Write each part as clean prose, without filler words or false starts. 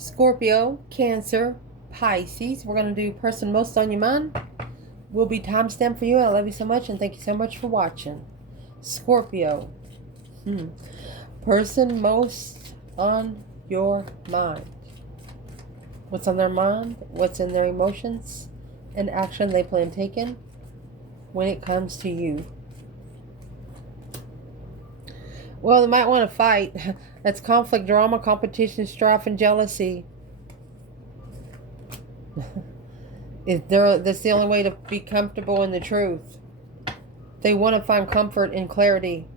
Scorpio, Cancer, Pisces. We're going to do person most on your mind. Will be timestamp for you. I love you so much and thank you so much for watching. Scorpio. Person most on your mind. What's on their mind? What's in their emotions? And action they plan taking when it comes to you. Well, they might want to fight. That's conflict, drama, competition, strife, and jealousy. That's the only way to be comfortable in the truth. They want to find comfort in clarity.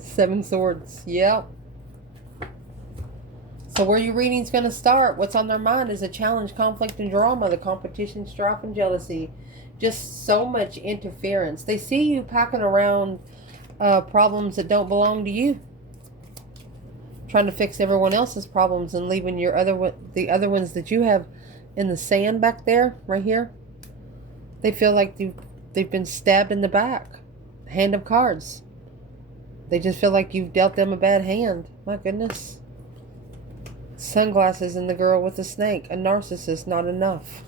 7 swords. Yep. So where your reading's going to start, what's on their mind is a challenge, conflict, and drama, the competition, strife, and jealousy. Just so much interference. They see you packing around problems that don't belong to you. Trying to fix everyone else's problems and leaving the other ones that you have in the sand back there, right here. They feel like they've been stabbed in the back. Hand of cards. They just feel like you've dealt them a bad hand. My goodness. Sunglasses and the girl with the snake. A narcissist, not enough.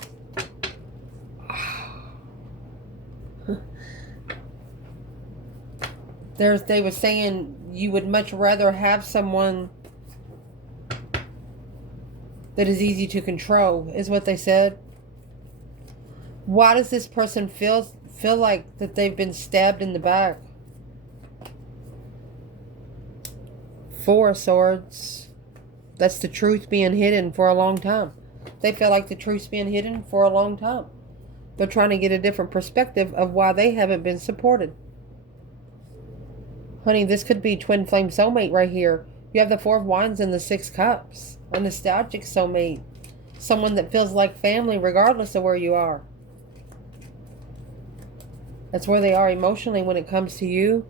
They were saying you would much rather have someone that is easy to control, is what they said. Why does this person feel like that they've been stabbed in the back? 4 of Swords. That's the truth being hidden for a long time. They feel like the truth's being hidden for a long time. They're trying to get a different perspective of why they haven't been supported. Honey, this could be twin flame soulmate right here. You have the 4 of Wands and the 6 Cups. A nostalgic soulmate. Someone that feels like family regardless of where you are. That's where they are emotionally when it comes to you.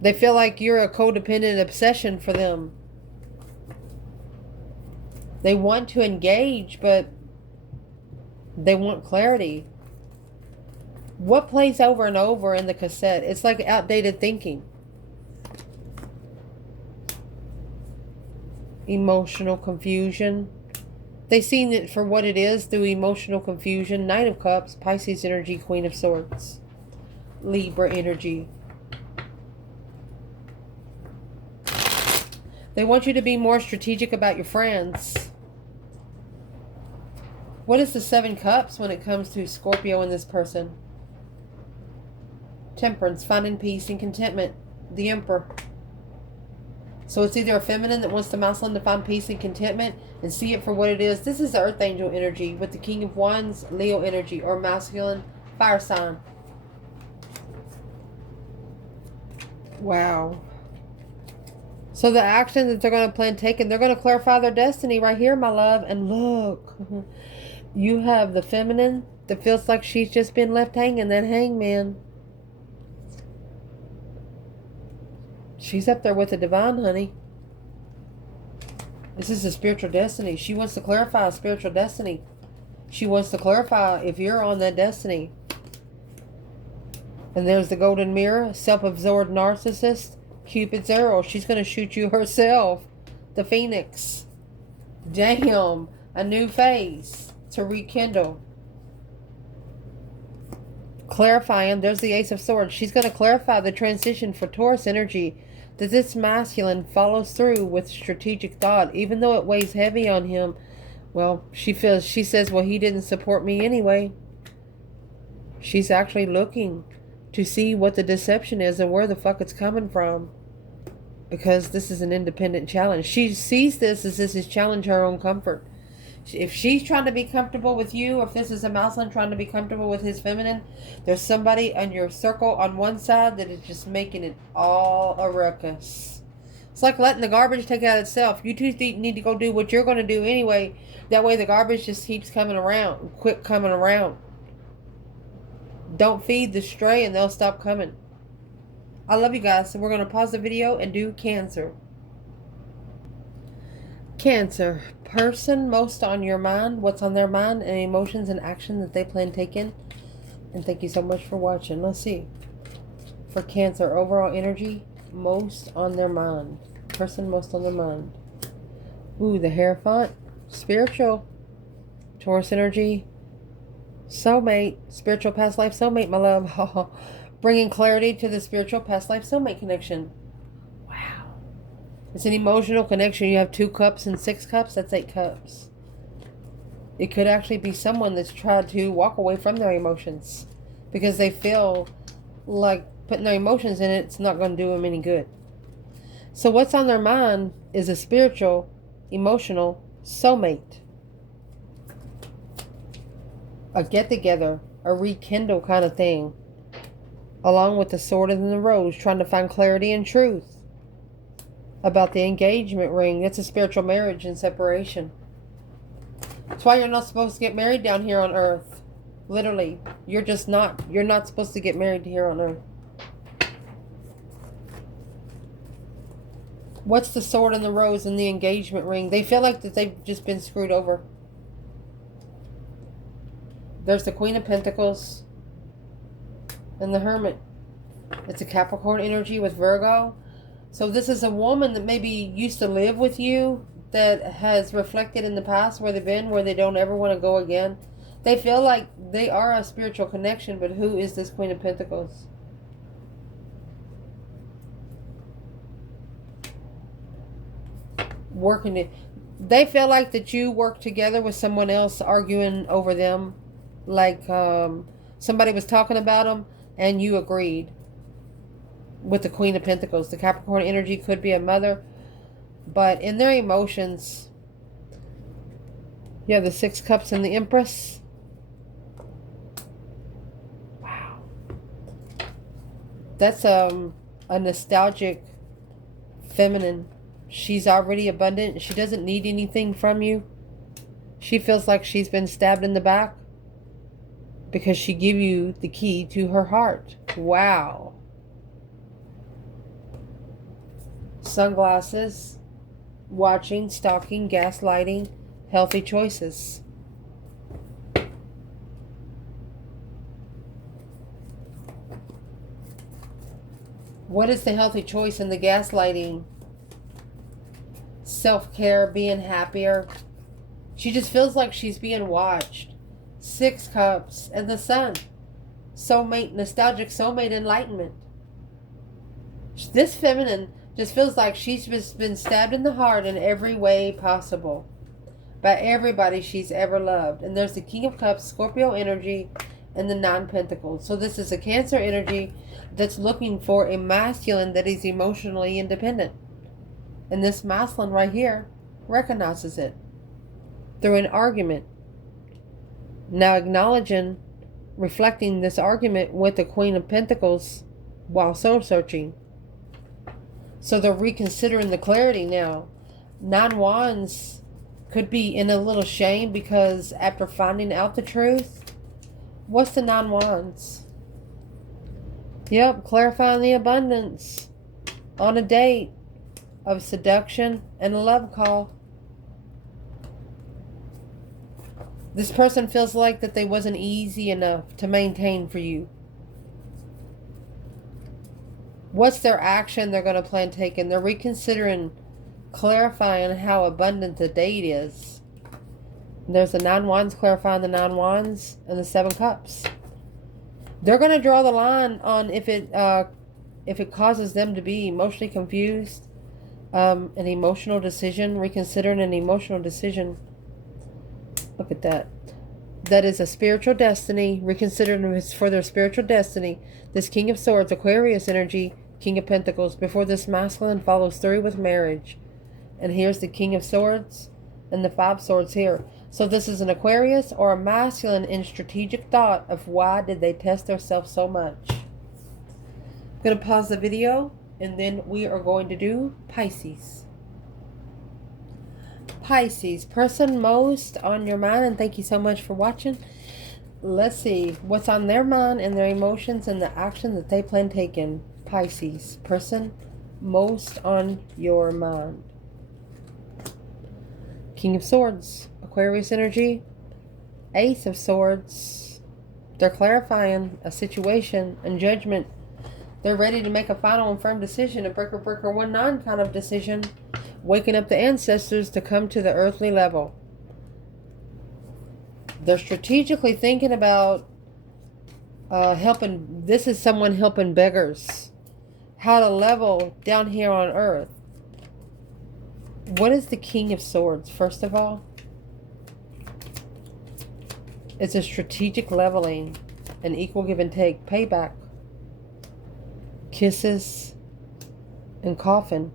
They feel like you're a codependent obsession for them. They want to engage, but they want clarity. What plays over and over in the cassette? It's like outdated thinking. Emotional confusion. They seen it for what it is through emotional confusion. Knight of Cups, Pisces energy, Queen of Swords. Libra energy. They want you to be more strategic about your friends. What is the 7 Cups when it comes to Scorpio and this person? Temperance, finding peace and contentment. The Emperor. So it's either a feminine that wants to masculine to find peace and contentment and see it for what it is. This is the Earth Angel energy with the King of Wands, Leo energy, or masculine fire sign. Wow. So the action that they're going to plan taking, they're going to clarify their destiny right here, my love. And look, you have the feminine that feels like she's just been left hanging, that hangman. She's up there with the divine, honey. This is a spiritual destiny. She wants to clarify a spiritual destiny. She wants to clarify if you're on that destiny. And there's the golden mirror, self-absorbed narcissist, Cupid's arrow. She's going to shoot you herself. The Phoenix. Damn. A new phase to rekindle. Clarifying. There's the Ace of Swords. She's going to clarify the transition for Taurus energy. That this masculine follows through with strategic thought, even though it weighs heavy on him. Well, she says, well, he didn't support me anyway. She's actually looking to see what the deception is and where the fuck it's coming from. Because this is an independent challenge. She sees this as this is challenge her own comfort. If she's trying to be comfortable with you, if this is a masculine trying to be comfortable with his feminine, there's somebody on your circle on one side that is just making it all a ruckus. It's like letting the garbage take out itself. You two need to go do what you're going to do anyway. That way the garbage just keeps coming around. Quit coming around. Don't feed the stray and they'll stop coming. I love you guys. So we're going to pause the video and do Cancer. Cancer, person most on your mind, what's on their mind, and emotions and action that they plan taking. And thank you so much for watching. Let's see. For Cancer, overall energy, most on their mind. person most on their mind. Ooh, the Hierophant. Spiritual. Taurus energy. Soulmate. Spiritual past life soulmate, my love. Bringing clarity to the spiritual past life soulmate connection. Wow. It's an emotional connection. You have 2 cups and 6 cups. That's 8 cups. It could actually be someone that's tried to walk away from their emotions because they feel like putting their emotions in it's not going to do them any good. So what's on their mind is a spiritual, emotional soulmate. A get-together, a rekindle kind of thing. Along with the sword and the rose, trying to find clarity and truth about the engagement ring. It's a spiritual marriage and separation. That's why you're not supposed to get married down here on earth. Literally. You're not supposed to get married here on earth. What's the sword and the rose and the engagement ring? They feel like that they've just been screwed over. There's the Queen of Pentacles and the Hermit. It's a Capricorn energy with Virgo. So this is a woman that maybe used to live with you, that has reflected in the past where they've been, where they don't ever want to go again. They feel like they are a spiritual connection, but who is this Queen of Pentacles? Working it. They feel like that you work together with someone else, arguing over them. Like somebody was talking about them and you agreed. With the Queen of Pentacles. The Capricorn energy could be a mother. But in their emotions, you have the 6 cups and the Empress. Wow. That's a nostalgic feminine. She's already abundant. She doesn't need anything from you. She feels like she's been stabbed in the back because she gave you the key to her heart. Wow. Sunglasses, watching, stalking, gaslighting, healthy choices. What is the healthy choice in the gaslighting? Self-care, being happier. She just feels like she's being watched. 6 cups and the Sun. Soulmate, nostalgic soulmate enlightenment. This feminine just feels like she's just been stabbed in the heart in every way possible by everybody she's ever loved. And there's the King of Cups, Scorpio energy, and the 9 Pentacles. So this is a Cancer energy that's looking for a masculine that is emotionally independent. And this masculine right here recognizes it through an argument. Now acknowledging, reflecting this argument with the Queen of Pentacles while soul searching. So they're reconsidering the clarity now. 9 Wands could be in a little shame because after finding out the truth, what's the 9 Wands? Yep, clarifying the abundance on a date of seduction and a love call. This person feels like that they wasn't easy enough to maintain for you. What's their action they're going to plan taking? They're reconsidering, clarifying how abundant the date is. There's the 9 Wands, clarifying the 9 Wands, and the 7 Cups. They're going to draw the line on if it causes them to be emotionally confused, an emotional decision, reconsidering an emotional decision. Look at that. That is a spiritual destiny, reconsidering for their spiritual destiny. This King of Swords, Aquarius energy, King of Pentacles, before this masculine follows through with marriage. And here's the King of Swords and the 5 Swords here. So this is an Aquarius or a masculine in strategic thought of why did they test themselves so much. I'm going to pause the video and then we are going to do Pisces. Pisces, person most on your mind, and thank you so much for watching. Let's see what's on their mind and their emotions and the action that they plan taking. Pisces, person most on your mind. King of Swords, Aquarius energy, Ace of Swords. They're clarifying a situation and judgment. They're ready to make a final and firm decision, a breaker 1-9 kind of decision, waking up the ancestors to come to the earthly level. They're strategically thinking about helping. This is someone helping beggars. How to level down here on earth. What is the King of Swords, first of all? It's a strategic leveling, an equal give and take, payback, kisses, and coffin.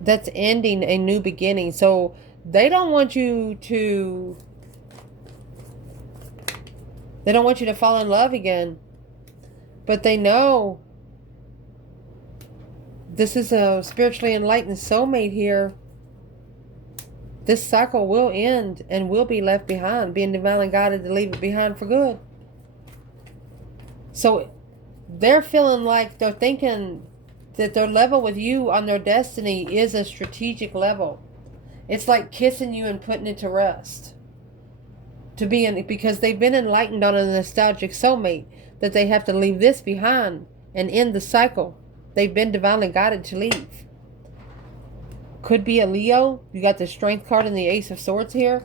That's ending a new beginning. So they don't want you to fall in love again. But they know this is a spiritually enlightened soulmate here. This cycle will end and will be left behind, being divinely guided to leave it behind for good. So they're feeling like they're thinking that their level with you on their destiny is a strategic level. It's like kissing you and putting it to rest. Because they've been enlightened on a nostalgic soulmate, that they have to leave this behind and end the cycle. They've been divinely guided to leave. Could be a Leo. You got the Strength card and the Ace of Swords here.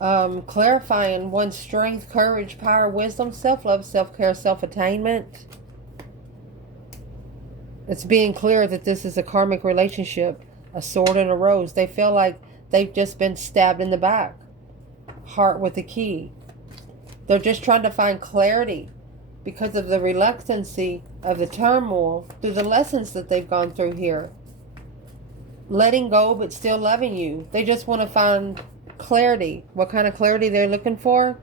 Clarifying one's strength, courage, power, wisdom, self-love, self-care, self-attainment. It's being clear that this is a karmic relationship. A sword and a rose. They feel like they've just been stabbed in the back. Heart with the key. They're just trying to find clarity because of the reluctancy of the turmoil through the lessons that they've gone through here. Letting go but still loving you. They just want to find clarity. What kind of clarity they're looking for?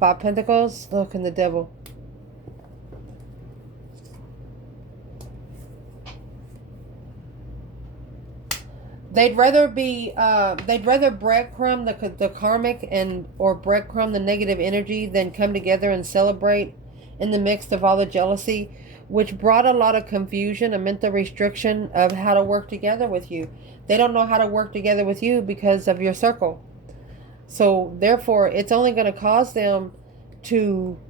5 Pentacles. Look, and the Devil. They'd rather breadcrumb the karmic or breadcrumb the negative energy than come together and celebrate in the midst of all the jealousy, which brought a lot of confusion, a mental restriction of how to work together with you. They don't know how to work together with you because of your circle. So therefore, it's only going to cause them to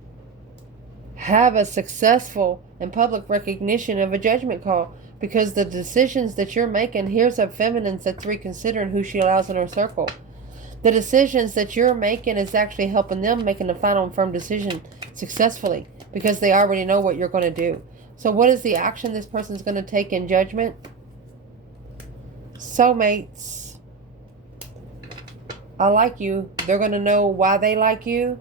have a successful and public recognition of a judgment call. Because the decisions that you're making, here's a feminine that's reconsidering who she allows in her circle. The decisions that you're making is actually helping them making a final and firm decision successfully. Because they already know what you're going to do. So what is the action this person's going to take in judgment? Soulmates. I like you. They're going to know why they like you.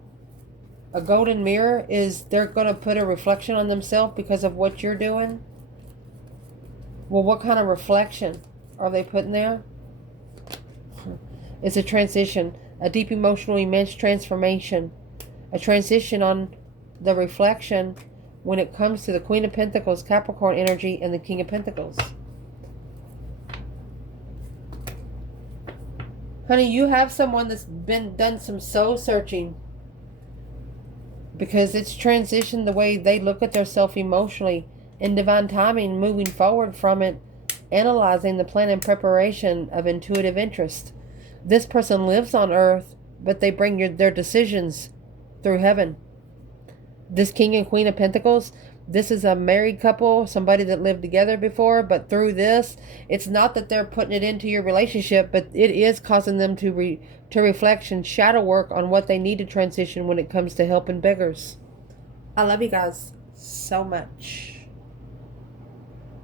A golden mirror is they're going to put a reflection on themselves because of what you're doing. Well, what kind of reflection are they putting there? It's a transition, a deep emotional immense transformation, a transition on the reflection when it comes to the Queen of Pentacles, Capricorn energy, and the King of Pentacles. Honey, you have someone that's done some soul searching because it's transitioned the way they look at themselves emotionally. In divine timing, moving forward from it, analyzing the plan and preparation of intuitive interest. This person lives on earth, but they bring their decisions through heaven. This King and Queen of Pentacles, this is a married couple, somebody that lived together before, but through this, it's not that they're putting it into your relationship, but it is causing them to reflect and shadow work on what they need to transition when it comes to helping beggars. I love you guys so much.